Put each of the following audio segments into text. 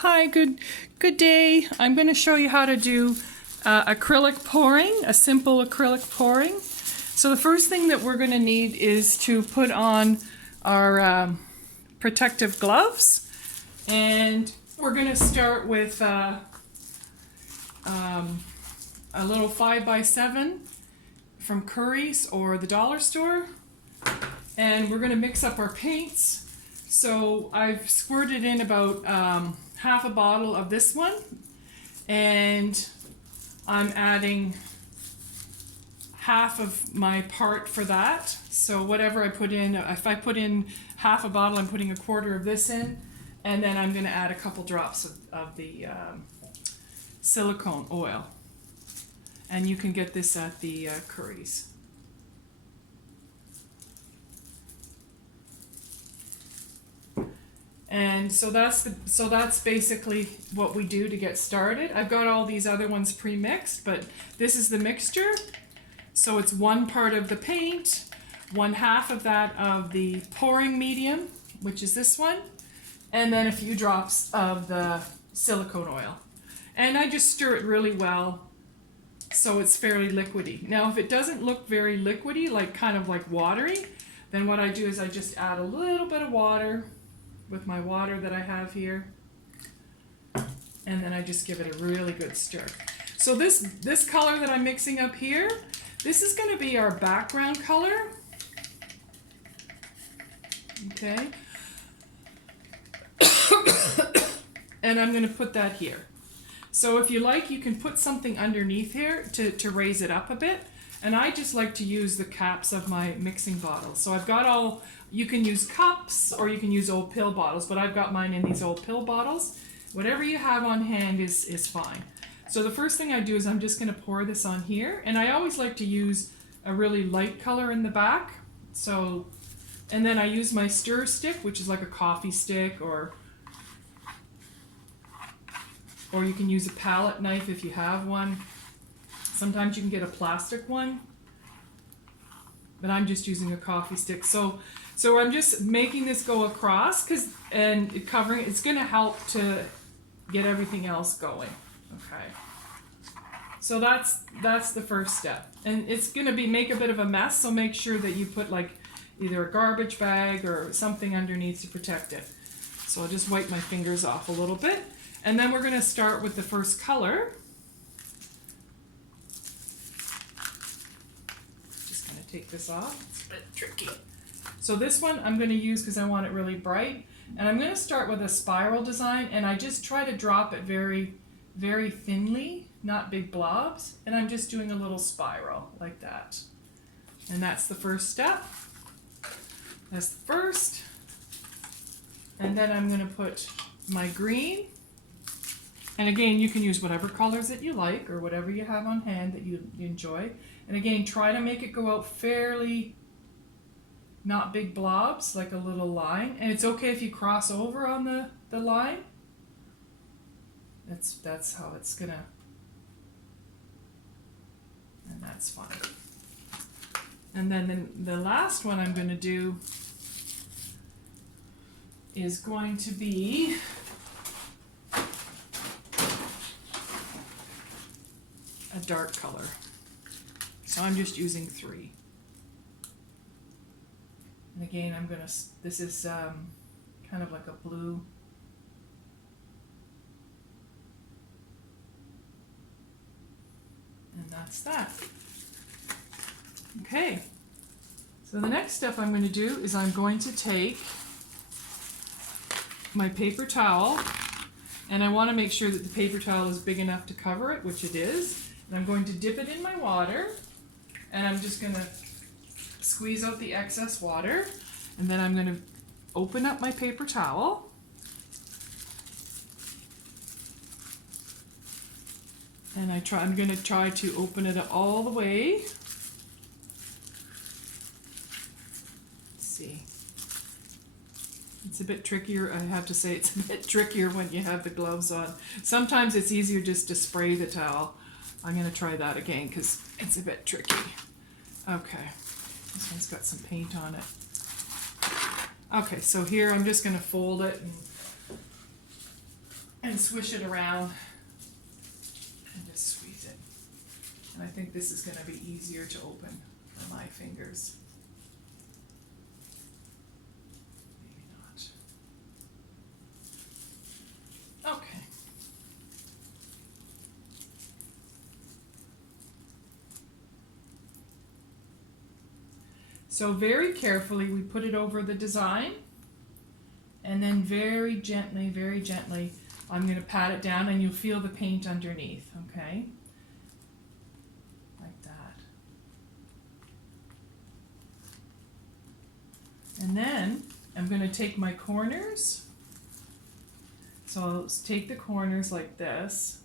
Hi, good day. I'm going to show you how to do acrylic pouring, a simple acrylic pouring. So the first thing that we're going to need is to put on our protective gloves, and we're going to start with a little 5x7 from Curry's or the dollar store, and we're going to mix up our paints. So I've squirted in about half a bottle of this one, and I'm adding half of my part for that. So whatever I put in, if I put in half a bottle, I'm putting a quarter of this in, and then I'm going to add a couple drops of the silicone oil. And you can get this at the Curry's. And so that's basically what we do to get started. I've got all these other ones pre-mixed, but this is the mixture. So it's 1 part of the paint, 1/2 of that of the pouring medium, which is this one, and then a few drops of the silicone oil. And I just stir it really well so it's fairly liquidy. Now if it doesn't look very liquidy, like kind of like watery, then what I do is I just add a little bit of water with my water that I have here, and then I just give it a really good stir. So this color that I'm mixing up here, this is going to be our background color. Okay. And I'm going to put that here. So if you like, you can put something underneath here to raise it up a bit. And I just like to use the caps of my mixing bottles. So I've got all, you can use cups or you can use old pill bottles, but I've got mine in these old pill bottles. Whatever you have on hand is fine. So the first thing I do is I'm just going to pour this on here. And I always like to use a really light color in the back. So, and then I use my stir stick, which is like a coffee stick, or you can use a palette knife if you have one. Sometimes you can get a plastic one, but I'm just using a coffee stick. So I'm just making this go across and covering. It's going to help to get everything else going. Okay. So that's the first step, and it's going to make a bit of a mess. So make sure that you put like either a garbage bag or something underneath to protect it. So I'll just wipe my fingers off a little bit, and then we're going to start with the first color. Take this off. It's a bit tricky. So this one I'm going to use because I want it really bright, and I'm going to start with a spiral design, and I just try to drop it very, very thinly, not big blobs, and I'm just doing a little spiral like that. And that's the first step. That's the first. And then I'm going to put my green, and again you can use whatever colors that you like or whatever you have on hand that you enjoy. And again, try to make it go out fairly, not big blobs, like a little line. And it's okay if you cross over on the line. That's how it's gonna, and that's fine. And then the last one I'm gonna do is going to be a dark color. So I'm just using 3. And again, this is kind of like a blue. And that's that. Okay. So the next step I'm going to do is I'm going to take my paper towel, and I want to make sure that the paper towel is big enough to cover it, which it is. And I'm going to dip it in my water. And I'm just going to squeeze out the excess water, and then I'm going to open up my paper towel. And I'm going to try to open it all the way. Let's see. It's a bit trickier. I have to say it's a bit trickier when you have the gloves on. Sometimes it's easier just to spray the towel. I'm going to try that again because it's a bit tricky. Okay, this one's got some paint on it. Okay, so here I'm just going to fold it and swish it around and just squeeze it. And I think this is going to be easier to open for my fingers. Maybe not. Okay. So very carefully we put it over the design, and then very gently, I'm going to pat it down, and you'll feel the paint underneath, okay? Like that. And then I'm going to take my corners. So I'll take the corners like this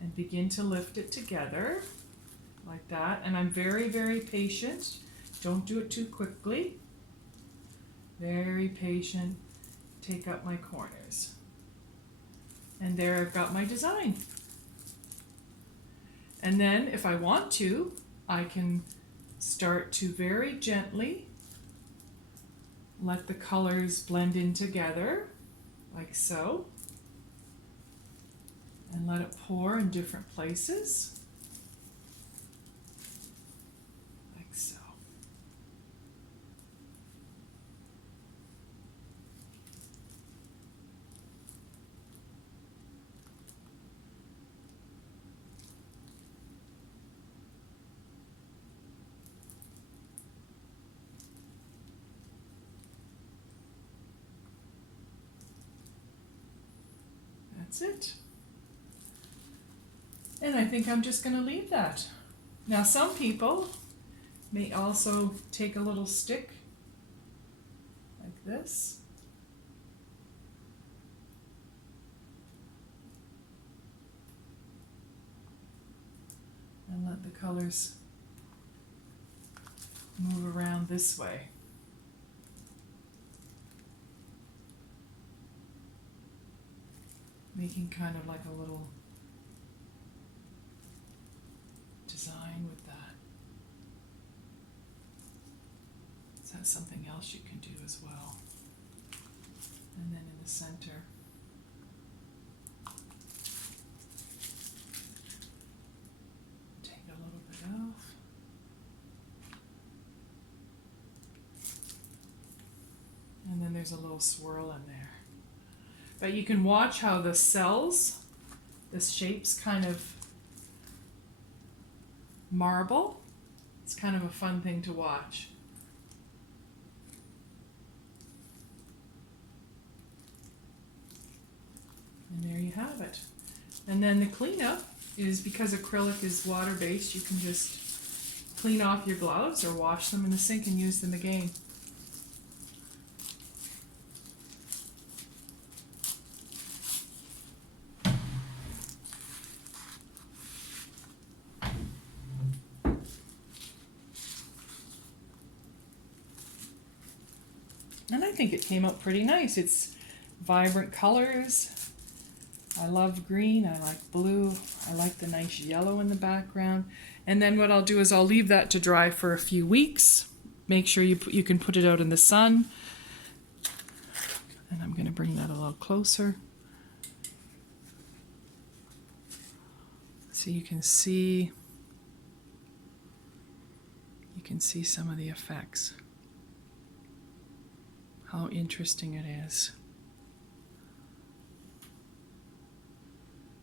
and begin to lift it together like that. And I'm very, very patient. Don't do it too quickly. Very patient. Take up my corners. And there I've got my design. And then if I want to, I can start to very gently let the colors blend in together, like so. And let it pour in different places, like so. That's it. And I think I'm just going to leave that. Now some people may also take a little stick like this. And let the colors move around this way. Making kind of like a little design with that. So that's something else you can do as well. And then in the center, take a little bit off. And then there's a little swirl in there. But you can watch how the cells, the shapes kind of marble. It's kind of a fun thing to watch. And there you have it. And then the cleanup is, because acrylic is water-based, you can just clean off your gloves or wash them in the sink and use them again. And I think it came out pretty nice. It's vibrant colors. I love green, I like blue, I like the nice yellow in the background. And then what I'll do is I'll leave that to dry for a few weeks. Make sure you can put it out in the sun. And I'm going to bring that a little closer, so you can see some of the effects. How interesting it is.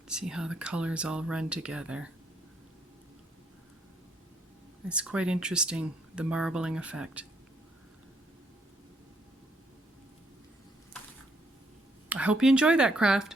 See how the colors all run together. It's quite interesting, the marbling effect. I hope you enjoy that craft.